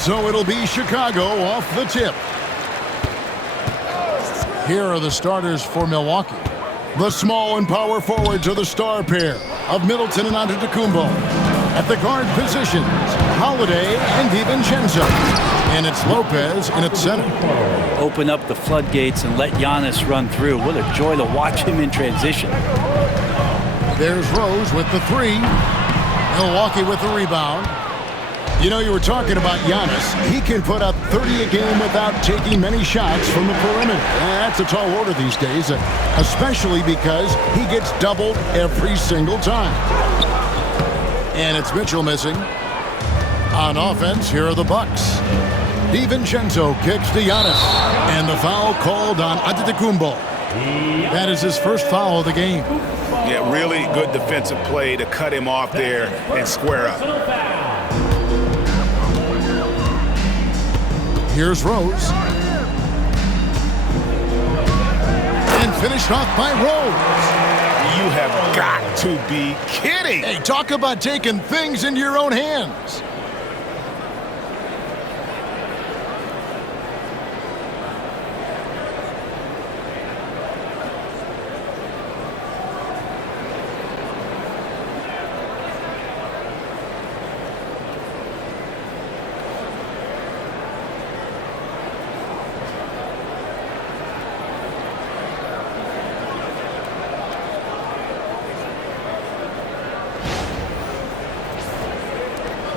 So it'll be Chicago off the tip. Here are the starters for Milwaukee. The small and power forwards are the star pair of Middleton and Antetokounmpo. At the guard positions, Holiday and DiVincenzo. And it's Lopez in its center. Open up the floodgates and let Giannis run through. What a joy to watch him in transition. There's Rose with the three. Milwaukee with the rebound. You know, you were talking about Giannis. He can put up 30 a game without taking many shots from the perimeter. That's a tall order these days, especially because he gets doubled every single time. And it's Mitchell missing. On offense, here are the Bucks. DiVincenzo kicks to Giannis. And the foul called on Antetokounmpo. That is his first foul of the game. Yeah, really good defensive play to cut him off there and square up. Here's Rose. And finished off by Rose. You have got to be kidding. Hey, talk about taking things into your own hands.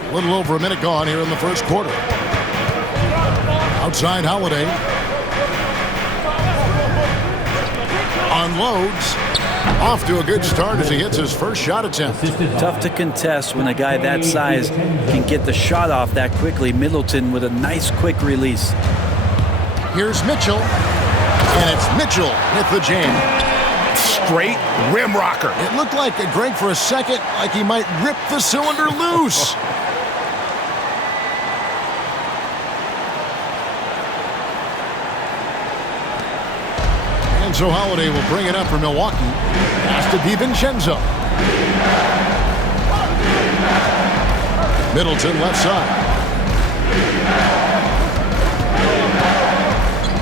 A little over a minute gone here in the first quarter. Outside Holiday. Unloads. Off to a good start as he hits his first shot attempt. Tough to contest when a guy that size can get the shot off that quickly. Middleton with a nice quick release. Here's Mitchell. And it's Mitchell with the jam. Straight rim rocker. It looked like Greg for a second, like he might rip the cylinder loose. So Holiday will bring it up for Milwaukee. Pass to DiVincenzo. Middleton left side.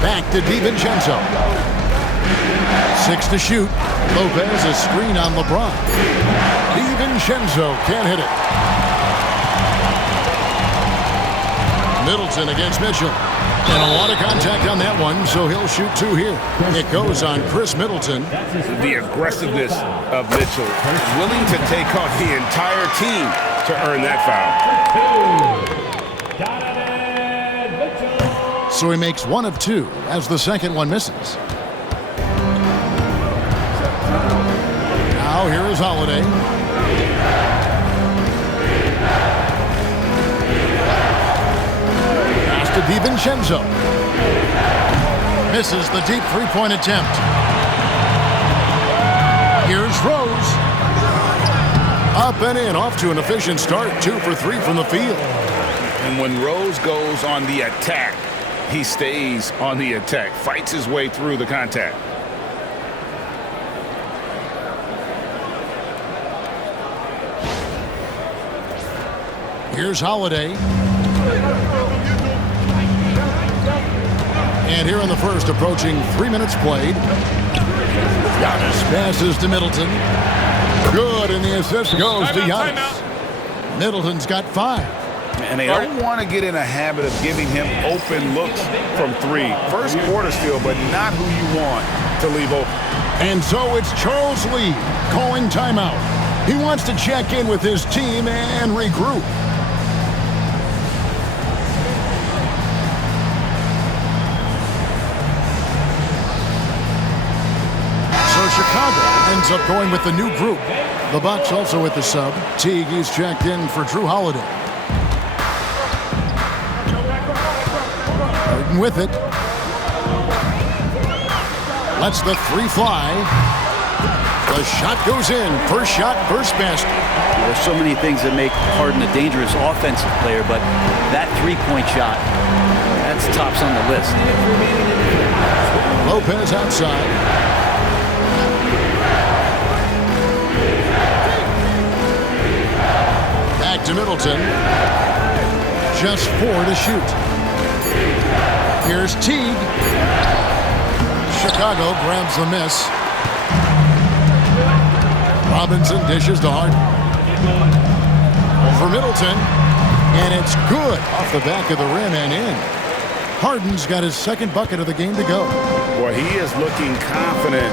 Back to DiVincenzo. 6 to shoot. Lopez a screen on LeBron. DiVincenzo can't hit it. Middleton against Mitchell. And a lot of contact on that one, so he'll shoot 2 here. It goes on Chris Middleton. The aggressiveness of Mitchell, willing to take on the entire team to earn that foul. So he makes 1 of 2 as the second one misses. Now here is Holiday. To DiVincenzo. Misses the deep three-point attempt. Here's Rose. Up and in, off to an efficient start. 2 for 3 from the field. And when Rose goes on the attack, he stays on the attack, fights his way through the contact. Here's Holiday. And here in the first, approaching 3 minutes played. Giannis passes to Middleton. Good, and the assist goes to Giannis. Middleton's got 5. And they don't want to get in a habit of giving him open looks from 3. First quarter still, but not who you want to leave open. And so it's Charles Lee calling timeout. He wants to check in with his team and regroup. Chicago ends up going with the new group. The Bucks also with the sub. Teague is checked in for Drew Holiday. Burton with it. Lets the 3 fly. The shot goes in. First shot, first basket. There's so many things that make Harden a dangerous offensive player, but that 3-point shot, that's tops on the list. Lopez outside. Back to Middleton. Just 4 to shoot. Here's Teague. Chicago grabs the miss. Robinson dishes to Harden. Over Middleton. And it's good off the back of the rim and in. Harden's got his second bucket of the game to go. Boy, he is looking confident.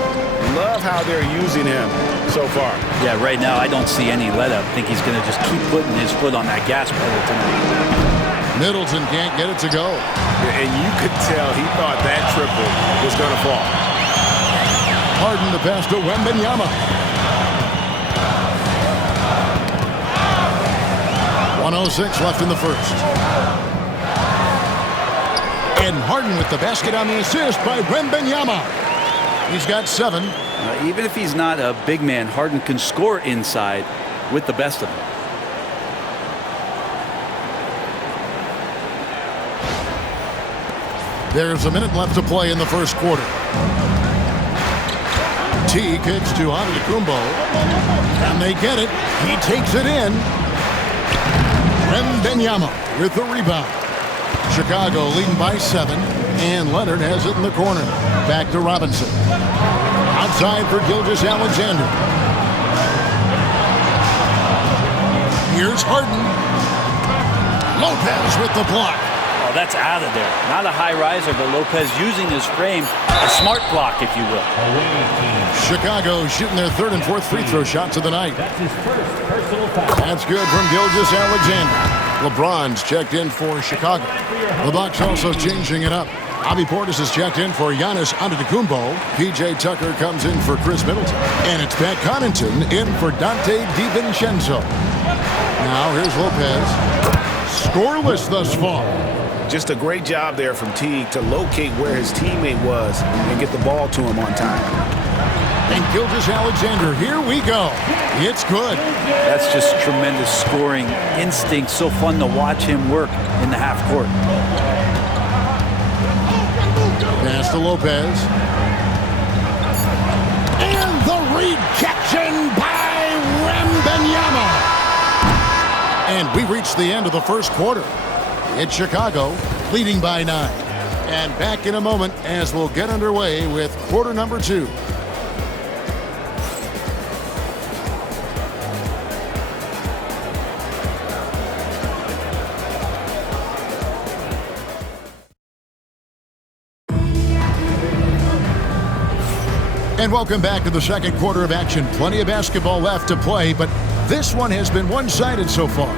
Love how they're using him so far. Yeah, right now I don't see any let-up. I think he's going to just keep putting his foot on that gas pedal tonight. Middleton can't get it to go. And you could tell he thought that triple was going to fall. Harden the pass to Wembanyama. 1:06 left in the first. And Harden with the basket on the assist by Wembanyama. He's got 7. Even if he's not a big man, Harden can score inside with the best of them. There's a minute left to play in the first quarter. T kicks to Antetokounmpo. And they get it. He takes it in. Wembanyama with the rebound. Chicago leading by 7. And Leonard has it in the corner. Back to Robinson. Outside for Gilgeous-Alexander. Here's Harden. Lopez with the block. Oh, that's out of there. Not a high riser, but Lopez using his frame. A smart block, if you will. Chicago shooting their 3rd and 4th free throw shots of the night. That's his first personal foul. That's good from Gilgeous-Alexander. LeBron's checked in for Chicago. The Bucks also changing it up. Bobby Portis is checked in for Giannis Antetokounmpo. P.J. Tucker comes in for Chris Middleton. And it's Pat Connaughton in for Dante DiVincenzo. Now here's Lopez. Scoreless thus far. Just a great job there from Teague to locate where his teammate was and get the ball to him on time. And Gilgeous-Alexander, here we go. It's good. That's just tremendous scoring instinct. So fun to watch him work in the half court. Pass to Lopez. And the read catching by Wembanyama. And we reached the end of the first quarter. It's Chicago leading by 9. And back in a moment as we'll get underway with quarter number 2. And welcome back to the second quarter of action. Plenty of basketball left to play, but this one has been one-sided so far.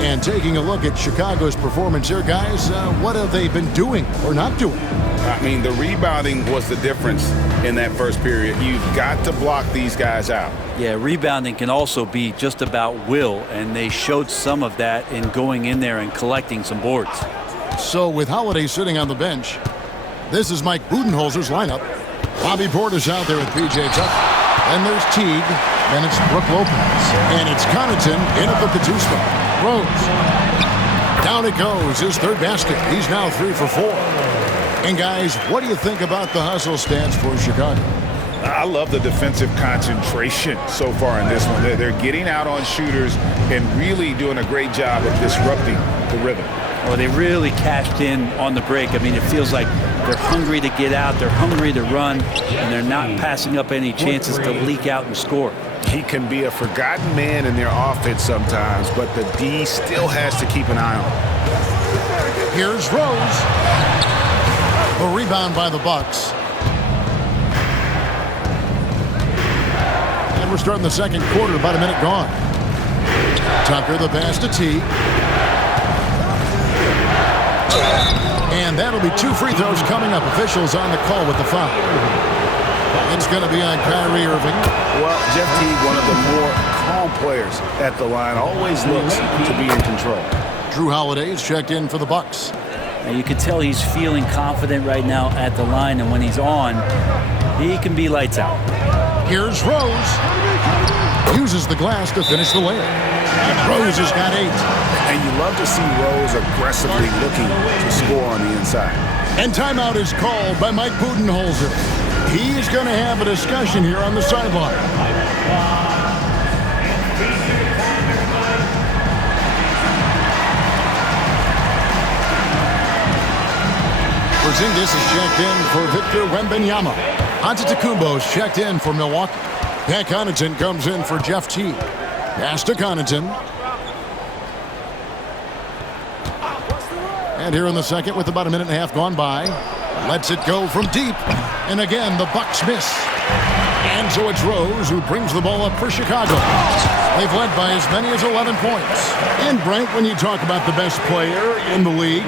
And taking a look at Chicago's performance here, guys, what have they been doing or not doing? I mean, the rebounding was the difference in that first period. You've got to block these guys out. Yeah, rebounding can also be just about will, and they showed some of that in going in there and collecting some boards. So with Holiday sitting on the bench, this is Mike Budenholzer's lineup. Bobby Portis out there with P.J. Tucker. Then there's Teague. Then it's Brook Lopez. And it's Connaughton in at the 2 spot. Rose. Down it goes. His 3rd basket. He's now 3 for 4. And guys, what do you think about the hustle stats for Chicago? I love the defensive concentration so far in this one. They're getting out on shooters and really doing a great job of disrupting the rhythm. Well, they really cashed in on the break. I mean, it feels like they're hungry to get out, they're hungry to run, and they're not passing up any chances to leak out and score. He can be a forgotten man in their offense sometimes, but the D still has to keep an eye on him. Here's Rose. A rebound by the Bucks. And we're starting the second quarter, about a minute gone. Tucker the pass to T. And that'll be 2 free throws coming up. Officials on the call with the foul. It's going to be on Kyrie Irving. Well, Jeff Teague, one of the more calm players at the line, always looks to be in control. Drew Holiday is checked in for the Bucks. And you can tell he's feeling confident right now at the line, and when he's on, he can be lights out. Here's Rose. Uses the glass to finish the layup. And Rose has got 8. And you love to see Rose aggressively looking to score on the inside. And timeout is called by Mike Budenholzer. He's going to have a discussion here on the sideline. Porzingis is checked in for Victor Wembanyama. Antetokounmpo's checked in for Milwaukee. Pat Connaughton comes in for Jeff Teague. Pass to Connaughton. And here in the second, with about a minute and a half gone by, lets it go from deep. And again, the Bucks miss. And so it's Rose who brings the ball up for Chicago. They've led by as many as 11 points. And Brent, when you talk about the best player in the league,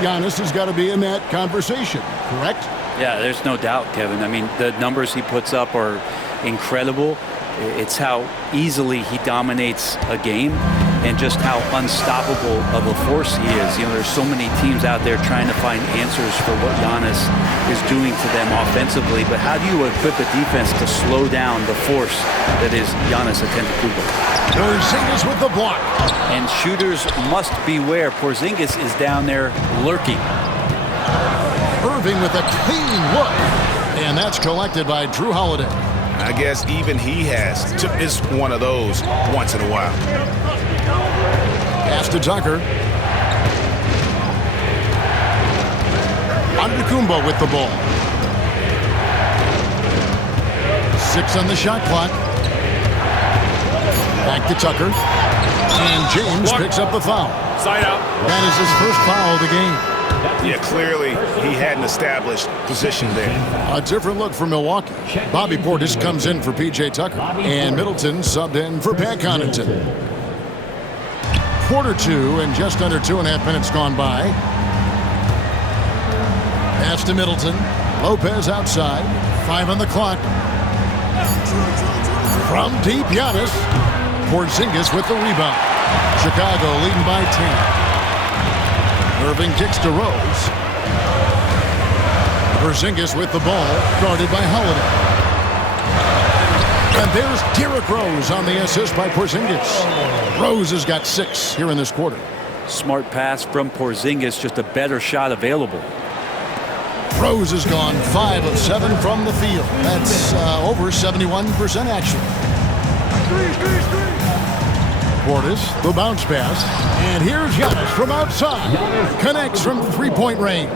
Giannis has got to be in that conversation, correct? Yeah, there's no doubt, Kevin. I mean, the numbers he puts up are incredible. It's how easily he dominates a game and just how unstoppable of a force he is. You know, there's so many teams out there trying to find answers for what Giannis is doing to them offensively, but how do you equip a defense to slow down the force that is Giannis Antetokounmpo? Porzingis with the block. And shooters must beware. Porzingis is down there lurking. Irving with a clean look. And that's collected by Drew Holiday. I guess even he has to miss one of those once in a while. Pass to Tucker. Antetokounmpo with the ball. 6 on the shot clock. Back to Tucker. And James picks up the foul. Side out. That is his first foul of the game. Yeah, clearly he had an established position there. A different look for Milwaukee. Bobby Portis comes in for P.J. Tucker. And Middleton subbed in for Pat Connaughton. Quarter 2 and just under 2.5 minutes gone by. Pass to Middleton. Lopez outside. 5 on the clock. From deep, Giannis. Porzingis with the rebound. Chicago leading by 10. Irving kicks to Rose. Porzingis with the ball, guarded by Holiday. And there's Derrick Rose on the assist by Porzingis. Rose has got 6 here in this quarter. Smart pass from Porzingis, just a better shot available. Rose has gone 5 of 7 from the field. That's over 71% action. Portis, the bounce pass. And here's Giannis from outside. Connects from three-point range.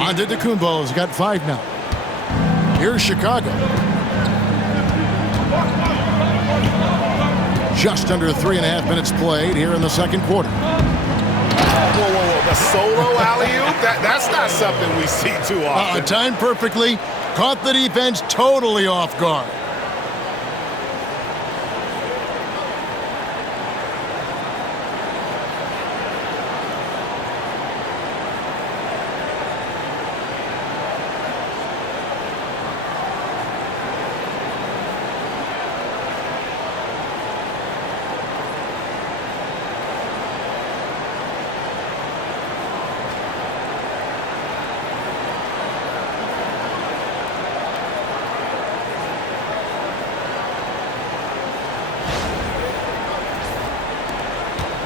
Antetokounmpo's got 5 now. Here's Chicago. Just under 3.5 minutes played here in the second quarter. Whoa. The solo alley-oop? That's not something we see too often. Timed perfectly. Caught the defense totally off guard.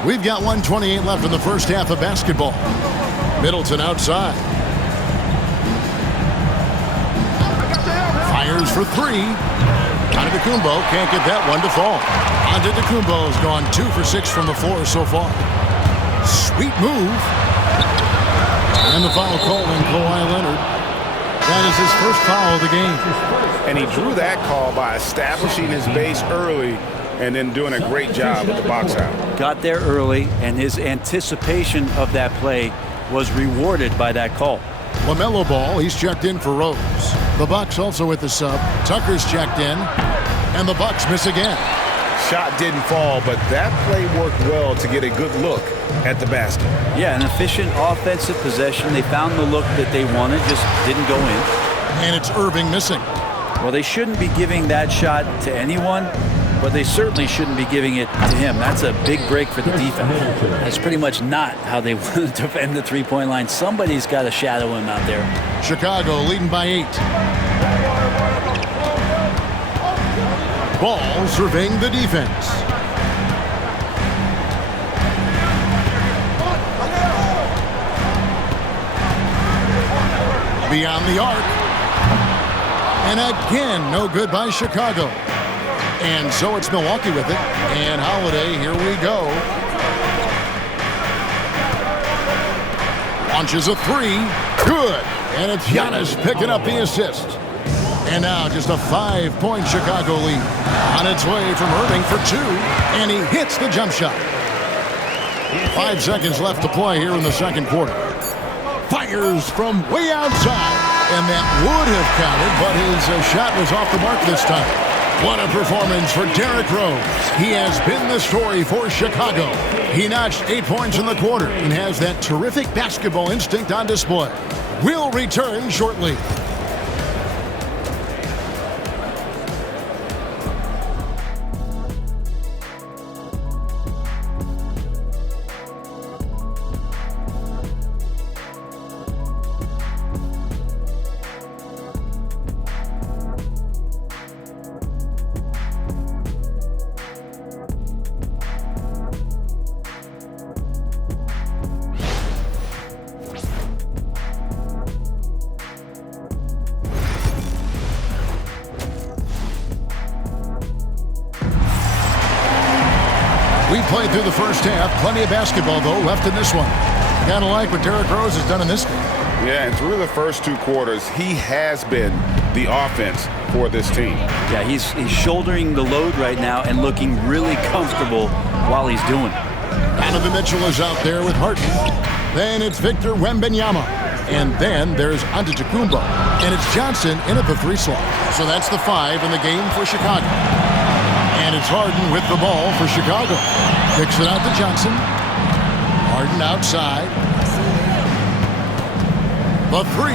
We've got 1:28 left in the first half of basketball. Middleton outside. Fires for 3. Antetokounmpo can't get that one to fall. Antetokounmpo has gone 2 for 6 from the floor so far. Sweet move. And the foul called on Kawhi Leonard. That is his first foul of the game. And he drew that call by establishing his base early and then doing a great job with the box out. Got there early, and his anticipation of that play was rewarded by that call. LaMelo Ball, he's checked in for Rose. The Bucks also with the sub. Tucker's checked in, and the Bucks miss again. Shot didn't fall, but that play worked well to get a good look at the basket. Yeah, an efficient offensive possession. They found the look that they wanted, just didn't go in. And it's Irving missing. Well, they shouldn't be giving that shot to anyone, but they certainly shouldn't be giving it to him. That's a big break for the defense. That's pretty much not how they want to defend the three-point line. Somebody's got to shadow him out there. Chicago leading by 8. Ball surveying the defense. Beyond the arc. And again, no good by Chicago. And so it's Milwaukee with it. And Holiday, here we go. Launches a 3. Good. And it's Giannis picking up the assist. And now just a 5-point Chicago lead. On its way from Irving for 2. And he hits the jump shot. 5 seconds left to play here in the second quarter. Fires from way outside. And that would have counted, but his shot was off the mark this time. What a performance for Derrick Rose. He has been the story for Chicago. He notched 8 points in the quarter and has that terrific basketball instinct on display. We'll return shortly. We played through the first half. Plenty of basketball, though, left in this one. Kind of like what Derrick Rose has done in this game. Yeah, and through the first 2 quarters, he has been the offense for this team. Yeah, he's shouldering the load right now and looking really comfortable while he's doing it. Donovan Mitchell is out there with Harden. Then it's Victor Wembanyama. And then there's Antetokounmpo. And it's Johnson in at the 3 slot. So that's the 5 in the game for Chicago. And it's Harden with the ball for Chicago. Kicks it out to Johnson. Harden outside. The 3.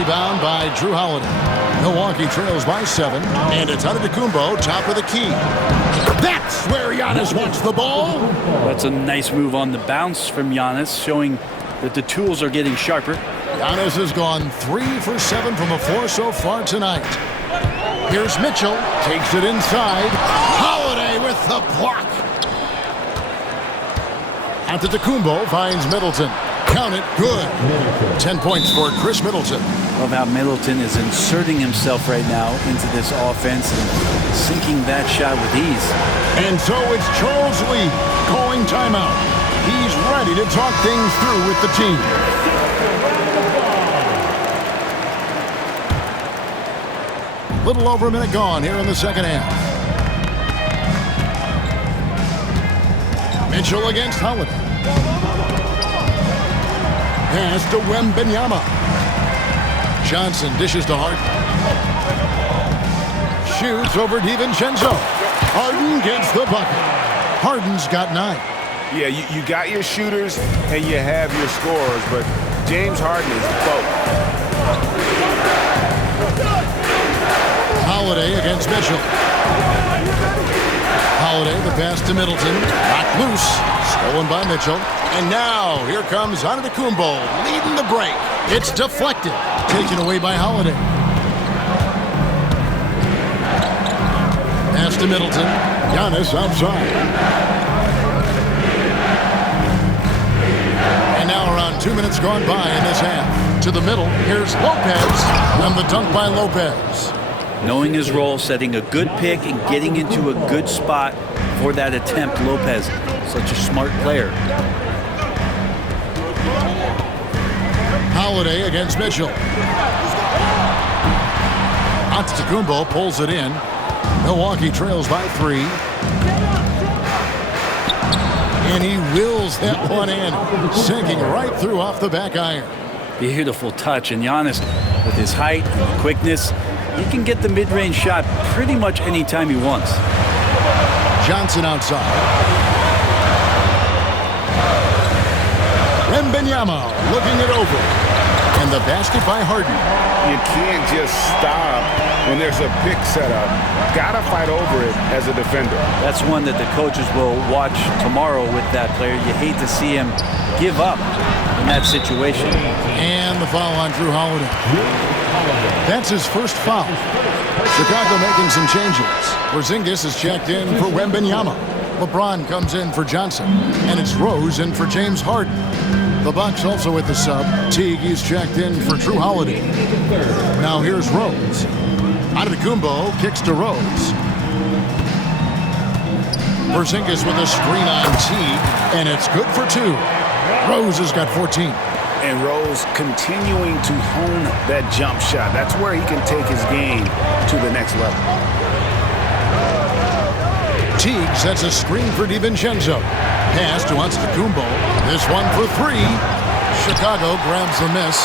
Rebound by Drew Holiday. Milwaukee trails by 7. And it's Antetokounmpo, top of the key. That's where Giannis wants the ball. That's a nice move on the bounce from Giannis, showing that the tools are getting sharper. Giannis has gone 3 for 7 from the floor so far tonight. Here's Mitchell, takes it inside. Holiday with the block. Antetokounmpo finds Middleton. Count it, good. 10 points for Chris Middleton. Love how Middleton is inserting himself right now into this offense and sinking that shot with ease. And so it's Charles Lee calling timeout. He's ready to talk things through with the team. Little over a minute gone here in the second half. Mitchell against Holiday. Pass to Wembanyama. Johnson dishes to Harden. Shoots over DiVincenzo. Harden gets the bucket. Harden's got 9. Yeah, you got your shooters and you have your scorers, but James Harden is both. Holiday against Mitchell. Holiday, the pass to Middleton. Knocked loose. Stolen by Mitchell. And now, here comes Antetokounmpo leading the break. It's deflected. Taken away by Holiday. Pass to Middleton. Giannis outside. And now around 2 minutes gone by in this half. To the middle, here's Lopez. And the dunk by Lopez. Knowing his role, setting a good pick, and getting into a good spot for that attempt. Lopez, such a smart player. Holiday against Mitchell. Antetokounmpo pulls it in. Milwaukee trails by 3. And he wills that one in, sinking right through off the back iron. Beautiful touch. And Giannis, with his height and quickness, he can get the mid-range shot pretty much anytime he wants. Johnson outside. Wembanyama looking it over. And the basket by Harden. You can't just stop when there's a pick set up. Gotta fight over it as a defender. That's one that the coaches will watch tomorrow with that player. You hate to see him give up in that situation. And the foul on Drew Holiday. That's his first foul. Chicago making some changes. Porzingis is checked in for Wembanyama. LeBron comes in for Johnson. And it's Rose in for James Harden. The Bucks also with the sub. Teague is checked in for Drew Holiday. Now here's Rose. Antetokounmpo kicks to Rose. Porzingis with a screen on Teague. And it's good for 2. Rose has got 14. And Rose continuing to hone that jump shot. That's where he can take his game to the next level. Teague sets a screen for DiVincenzo. Pass to Antetokounmpo. This one for three. Chicago grabs the miss.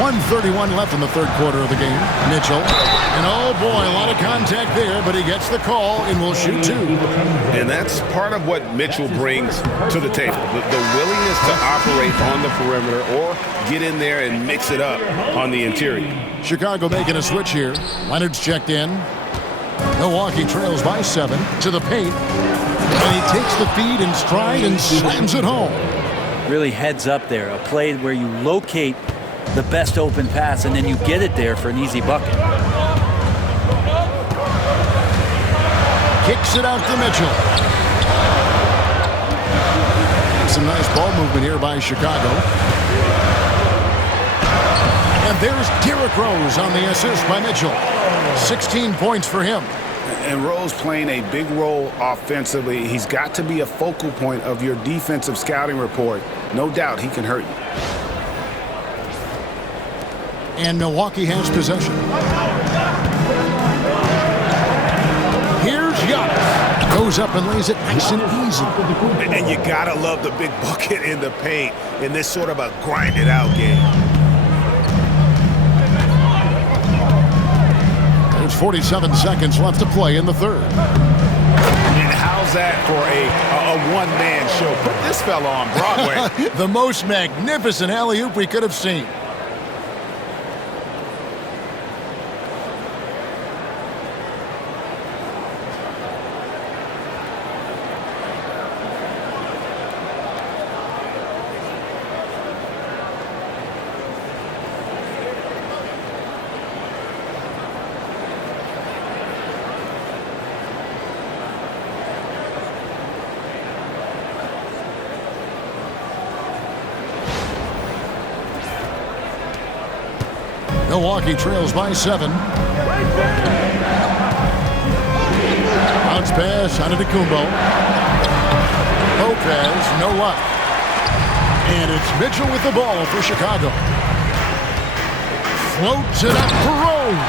1:31 left in the third quarter of the game. Mitchell. And oh boy, a lot of contact there, but he gets the call and will shoot two. And that's part of what Mitchell brings to the table. The willingness to operate on the perimeter or get in there and mix it up on the interior. Chicago making a switch here. Leonard's checked in. Milwaukee trails by 7 to the paint. And he takes the feed in stride and slams it home. Really heads up there. A play where you locate the best open pass and then you get it there for an easy bucket. Kicks it out to Mitchell. Some nice ball movement here by Chicago. And there's Derrick Rose on the assist by Mitchell. 16 points for him. And Rose playing a big role offensively. He's got to be a focal point of your defensive scouting report. No doubt he can hurt you. And Milwaukee has possession. Here's Giannis. Goes up and lays it nice and easy. And you gotta love the big bucket in the paint in this sort of a grind-it-out game. There's 47 seconds left to play in the third. And how's that for a one-man show? Put this fella on Broadway. The most magnificent alley-oop we could have seen. Milwaukee trails by 7. Bounce pass on Antetokounmpo. Lopez, no luck. And it's Mitchell with the ball for Chicago. Floats it up for Rose.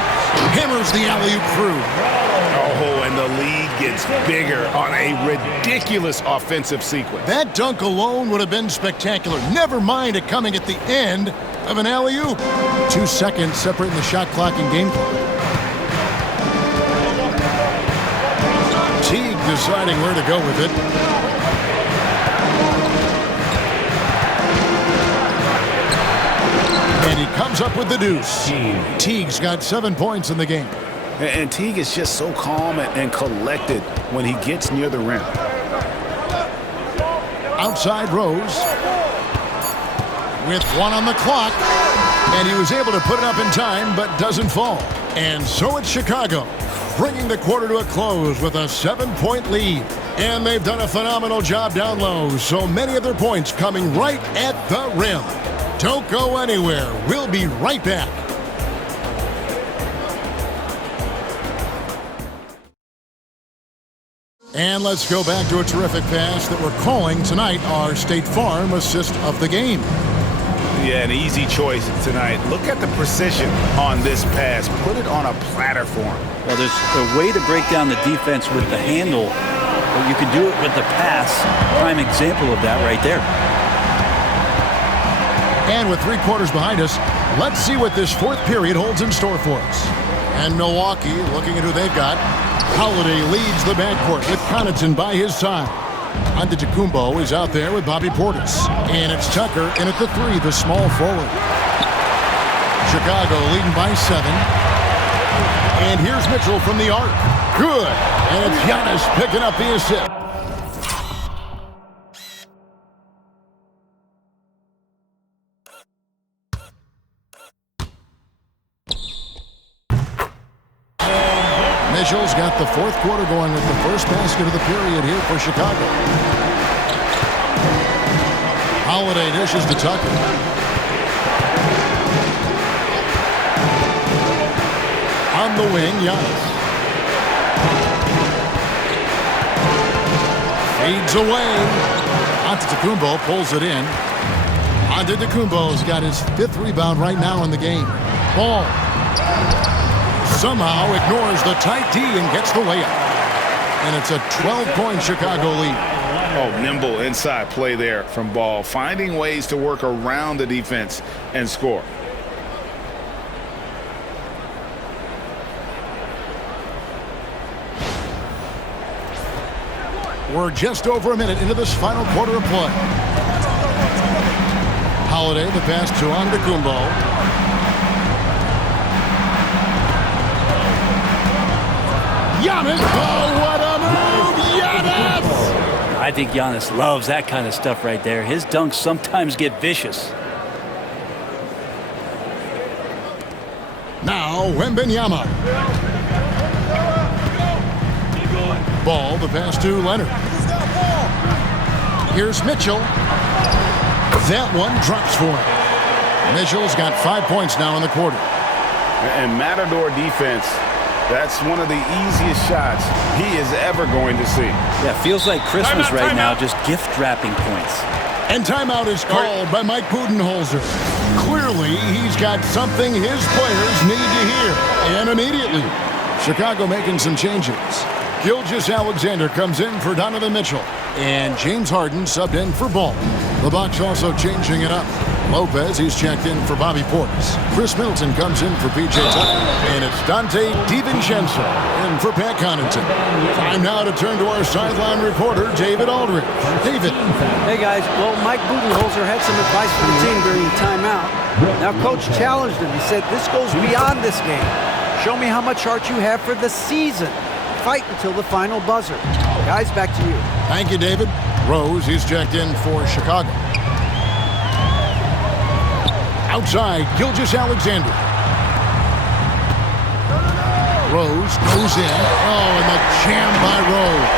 Hammers the alley-oop through. Oh, and the lead gets bigger on a ridiculous offensive sequence. That dunk alone would have been spectacular. Never mind it coming at the end of an alley-oop. 2 seconds separating the shot clock and game clock. Teague deciding where to go with it. And he comes up with the deuce. Teague's got 7 points in the game. And Teague is just so calm and collected when he gets near the rim. Outside Rose. With 1 on the clock. And he was able to put it up in time, but doesn't fall. And so it's Chicago, bringing the quarter to a close with a 7-point lead. And they've done a phenomenal job down low, so many of their points coming right at the rim. Don't go anywhere. We'll be right back. And let's go back to a terrific pass that we're calling tonight our State Farm assist of the game. Yeah, an easy choice tonight. Look at the precision on this pass. Put it on a platter for him. Well, there's a way to break down the defense with the handle, but you can do it with the pass. Prime example of that right there. And with 3 quarters behind us, let's see what this fourth period holds in store for us. And Milwaukee, looking at who they've got, Holiday leads the backcourt with Connaughton by his side. Antetokounmpo is out there with Bobby Portis. And it's Tucker in at the 3, the small forward. Chicago leading by 7. And here's Mitchell from the arc. Good. And it's Giannis picking up the assist. Mitchell's got the fourth quarter going with the first basket of the period here for Chicago. Holiday dishes to Tucker. On the wing, Giannis. Fades away. Antetokounmpo pulls it in. Antetokounmpo's got his 5th rebound right now in the game. Ball somehow ignores the tight D and gets the layup. And it's a 12-point Chicago lead. Oh, nimble inside play there from Ball, finding ways to work around the defense and score. We're just over a minute into this final quarter of play. Holiday, the pass to Antetokounmpo. Giannis, oh, what a move! Giannis! I think Giannis loves that kind of stuff right there. His dunks sometimes get vicious. Now, Wembanyama. Ball, the pass to Leonard. Here's Mitchell. That one drops for him. Mitchell's got 5 points now in the quarter. And Matador defense, that's one of the easiest shots he is ever going to see. Yeah, feels like Christmas right now, just gift wrapping points. And timeout is called by Mike Budenholzer. Clearly, he's got something his players need to hear. And immediately, Chicago making some changes. Gilgeous-Alexander comes in for Donovan Mitchell. And James Harden subbed in for Ball. The Bucks also changing it up. Lopez, he's checked in for Bobby Portis. Chris Middleton comes in for P.J. Tucker. And it's Dante DiVincenzo in for Pat Connaughton. Time now to turn to our sideline reporter, David Aldridge. David. Hey, guys. Well, Mike Budenholzer had some advice for the team during the timeout. Now, Coach challenged him. He said, this goes beyond this game. Show me how much heart you have for the season. Fight until the final buzzer. Guys, back to you. Thank you, David. Rose, he's checked in for Chicago. Outside, Gilgeous-Alexander. Rose goes in. Oh, and the jam by Rose.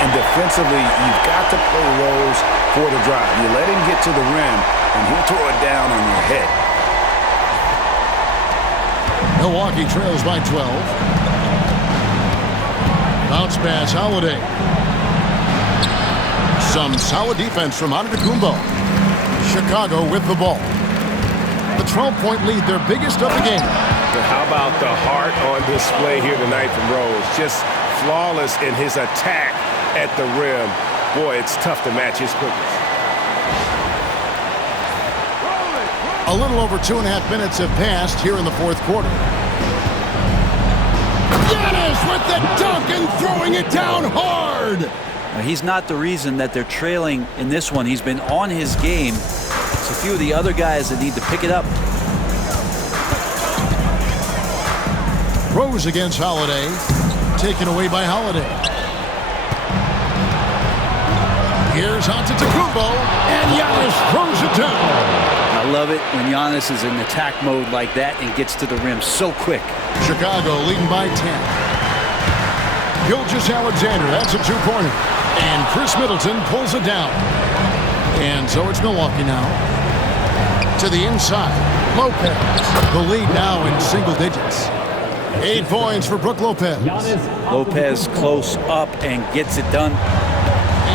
And defensively, you've got to play Rose for the drive. You let him get to the rim, and he'll throw it down on your head. Milwaukee trails by 12. Bounce pass, Holiday. Some solid defense from Antetokounmpo. Chicago with the ball. The 12-point lead, their biggest of the game. But how about the heart on display here tonight from Rose? Just flawless in his attack at the rim. Boy, it's tough to match his quickness. A little over 2.5 minutes have passed here in the fourth quarter. Giannis with the dunk and throwing it down hard. Now, he's not the reason that they're trailing in this one. He's been on his game. It's a few of the other guys that need to pick it up. Rose against Holiday. Taken away by Holiday. Here's Antetokounmpo, and Giannis throws it down. I love it when Giannis is in attack mode like that and gets to the rim so quick. Chicago leading by 10. Gilgeous-Alexander, that's a two-pointer. And Chris Middleton pulls it down. And so it's Milwaukee now. To the inside, Lopez. The lead now in single digits. 8 points for Brook Lopez. Lopez close up and gets it done.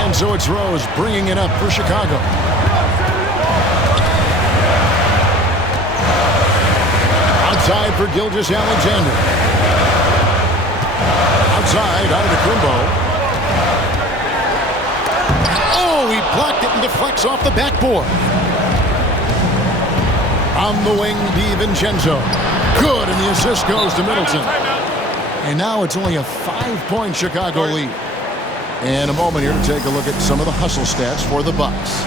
And so it's Rose bringing it up for Chicago. Outside for Gilgeous-Alexander. Outside, Antetokounmpo. Oh, he blocked it and deflects off the backboard. On the wing, DiVincenzo. Good, and the assist goes to Middleton. And now it's only a 5-point Chicago lead. In a moment here to take a look at some of the hustle stats for the Bucks.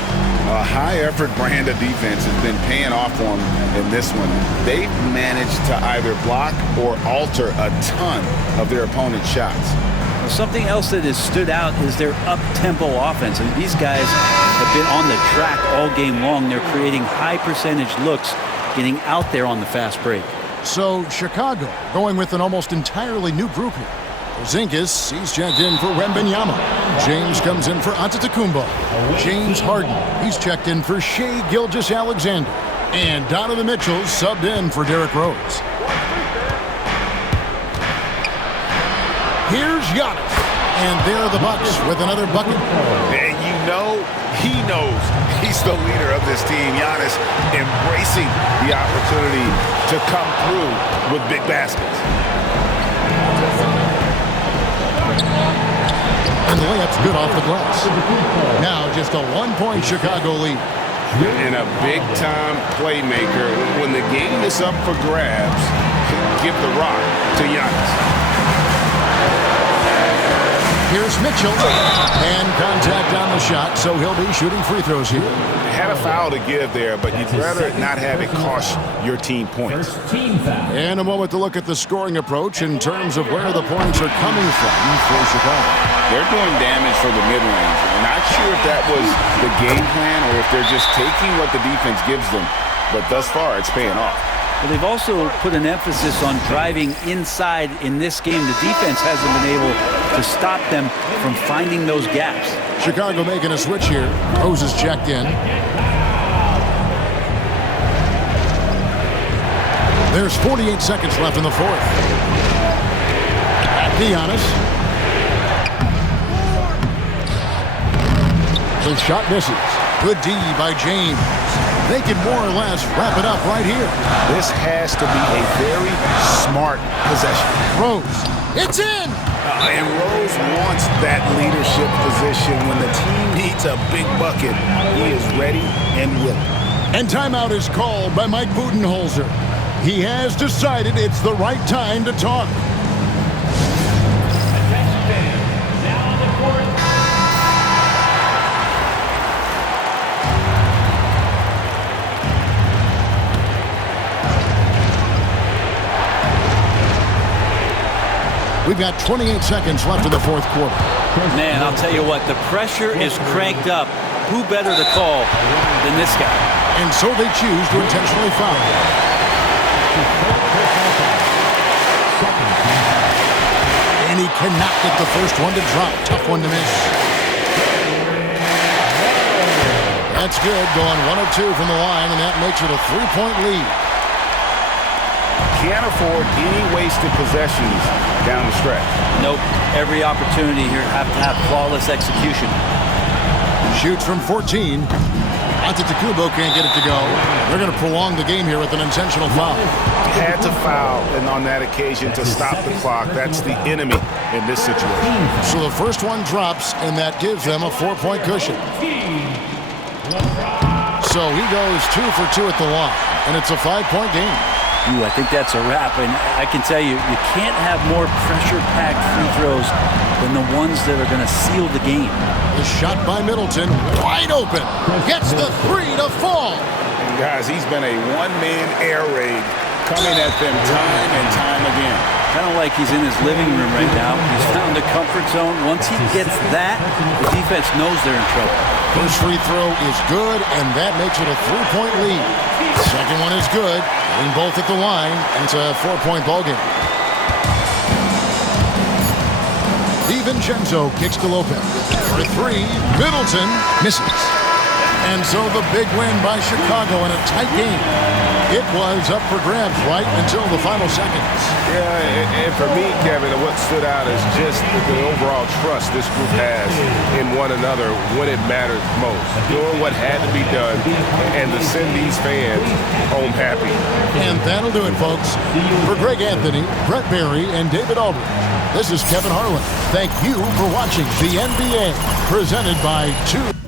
A high-effort brand of defense has been paying off for them in this one. They've managed to either block or alter a ton of their opponent's shots. Well, something else that has stood out is their up-tempo offense. I mean, these guys have been on the track all game long. They're creating high-percentage looks, getting out there on the fast break. So Chicago going with an almost entirely new group here. Porzingis, he's checked in for Wembanyama. James comes in for Antetokounmpo. James Harden, he's checked in for Shai Gilgeous-Alexander. And Donovan Mitchell subbed in for Derrick Rose. Here's Giannis. And there are the Bucks with another bucket. And you know he knows He's the leader of this team. Giannis embracing the opportunity to come through with big baskets. And the layup's good off the glass. Now just a 1-point Chicago lead. And a big-time playmaker. When the game is up for grabs, give the rock to Giannis. Here's Mitchell. And contact on the shot, so he'll be shooting free throws here. Had a foul to give there, but you'd rather not have it cost your team points. And a moment to look at the scoring approach in terms of where the points are coming from for Chicago. They're doing damage from the mid-range. I'm not sure if that was the game plan or if they're just taking what the defense gives them. But thus far, it's paying off. Well, they've also put an emphasis on driving inside in this game. The defense hasn't been able to stop them from finding those gaps. Chicago making a switch here. Rose is checked in. There's 48 seconds left in the fourth. Giannis. The shot misses. Good D by James. They can more or less wrap it up right here. This has to be a very smart possession. Rose. It's in! And Rose wants that leadership position. When the team needs a big bucket, he is ready and willing. And timeout is called by Mike Budenholzer. He has decided it's the right time to talk. We've got 28 seconds left in the fourth quarter. Man, I'll tell you what, the pressure is cranked up. Who better to call than this guy? And so they choose to intentionally foul. And he cannot get the first one to drop. Tough one to miss. That's good, going 1 of 2 from the line, and that makes it a 3-point lead. Can't afford any wasted possessions down the stretch. Nope. Every opportunity here have to have flawless execution. Shoots from 14. Antetokounmpo can't get it to go. They're going to prolong the game here with an intentional foul. Had to foul, and on that occasion to stop the clock. That's the enemy in this situation. So the first one drops, and that gives them a 4-point cushion. So he goes 2 for 2 at the line, and it's a 5-point game. Ooh, I think that's a wrap, and I can tell you, you can't have more pressure-packed free throws than the ones that are going to seal the game. The shot by Middleton, wide open, gets the 3 to fall. And guys, he's been a one-man air raid coming at them time and time again. Kind of like he's in his living room right now. He's found a comfort zone. Once he gets that, the defense knows they're in trouble. First free throw is good, and that makes it a 3-point lead. Second one is good, getting both at the line, and it's a 4-point ballgame. DiVincenzo kicks to Lopez. For 3, Middleton misses. And so the big win by Chicago in a tight game. It was up for grabs right until the final seconds. Yeah, and for me, Kevin, what stood out is just the overall trust this group has in one another when it matters most. Doing what had to be done and to send these fans home happy. And that'll do it, folks. For Greg Anthony, Brett Berry, and David Aldridge, this is Kevin Harlan. Thank you for watching the NBA, presented by 2.